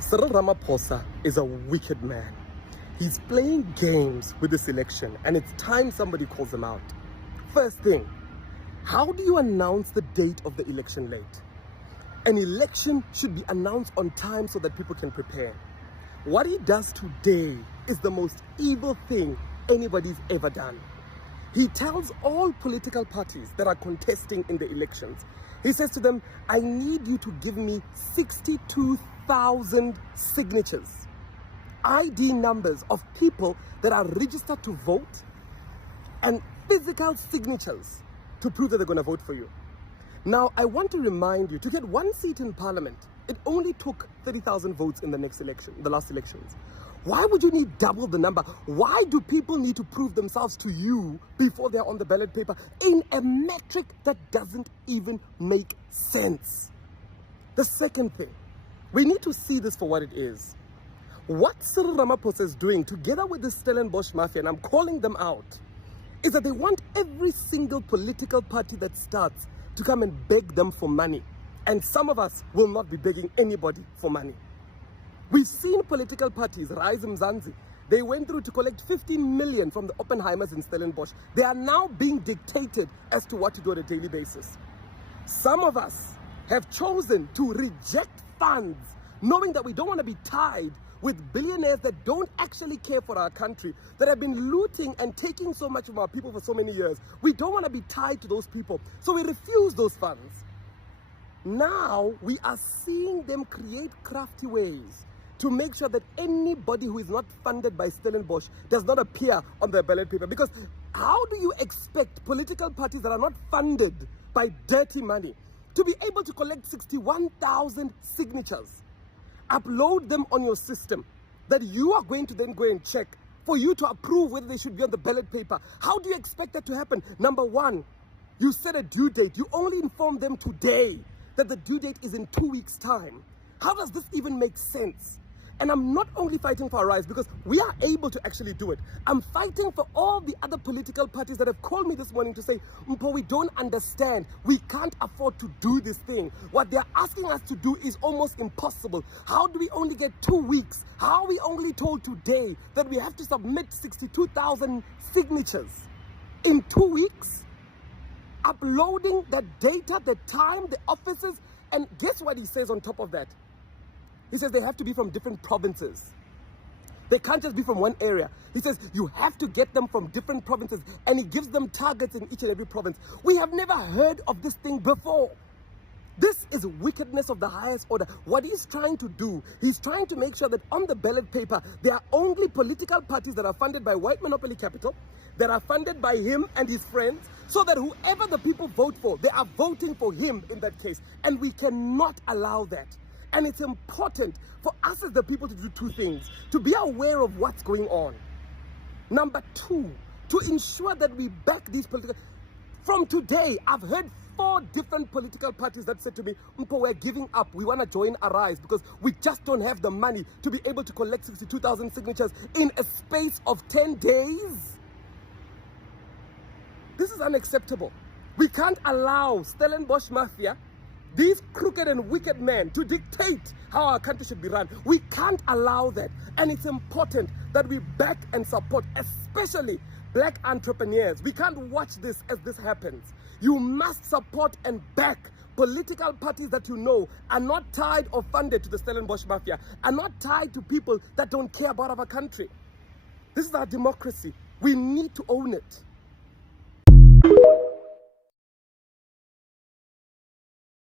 Cyril Ramaphosa is a wicked man. He's playing games with this election, and it's time somebody calls him out. First thing, how do you announce the date of the election late? An election should be announced on time so that people can prepare. What he does today is the most evil thing anybody's ever done. He tells all political parties that are contesting in the elections, he says to them, I need you to give me 62,000 signatures, ID numbers of people that are registered to vote, and physical signatures to prove that they're going to vote for you. Now, I want to remind you, to get one seat in parliament, it only took 30,000 votes in the last elections. Why would you need double the number? Why do people need to prove themselves to you before they're on the ballot paper in a metric that doesn't even make sense? The second thing, we need to see this for what it is. What Cyril Ramaphosa is doing together with the Stellenbosch Mafia, and I'm calling them out, is that they want every single political party that starts to come and beg them for money. And some of us will not be begging anybody for money. We've seen political parties, Rise Mzansi, they went through to collect 50 million from the Oppenheimers in Stellenbosch. They are now being dictated as to what to do on a daily basis. Some of us have chosen to reject funds, knowing that we don't want to be tied with billionaires that don't actually care for our country, that have been looting and taking so much of our people for so many years. We don't want to be tied to those people, so we refuse those funds. Now we are seeing them create crafty ways to make sure that anybody who is not funded by Stellenbosch does not appear on the ballot paper. Because how do you expect political parties that are not funded by dirty money to be able to collect 61,000 signatures, upload them on your system, that you are going to then go and check for you to approve whether they should be on the ballot paper? How do you expect that to happen? Number one, you set a due date. You only inform them today that the due date is in 2 weeks' time. How does this even make sense? And I'm not only fighting for our rights because we are able to actually do it. I'm fighting for all the other political parties that have called me this morning to say, Mpo, we don't understand. We can't afford to do this thing. What they're asking us to do is almost impossible. How do we only get 2 weeks? How are we only told today that we have to submit 62,000 signatures in 2 weeks? Uploading the data, the time, the offices, and guess what he says on top of that? He says they have to be from different provinces. They can't just be from one area. He says you have to get them from different provinces, and he gives them targets in each and every province. We have never heard of this thing before. This is wickedness of the highest order. What he's trying to do, he's trying to make sure that on the ballot paper, there are only political parties that are funded by white monopoly capital, that are funded by him and his friends, so that whoever the people vote for, they are voting for him in that case. And we cannot allow that. And it's important for us as the people to do two things: to be aware of what's going on. Number two, to ensure that we back these political... From today, I've heard 4 different political parties that said to me, Mpo, we're giving up. We want to join Arise because we just don't have the money to be able to collect 62,000 signatures in a space of 10 days. This is unacceptable. We can't allow Stellenbosch Mafia, these crooked and wicked men, to dictate how our country should be run. We can't allow that. And it's important that we back and support, especially black entrepreneurs. We can't watch this as this happens. You must support and back political parties that you know are not tied or funded to the Stellenbosch Mafia, are not tied to people that don't care about our country. This is our democracy. We need to own it.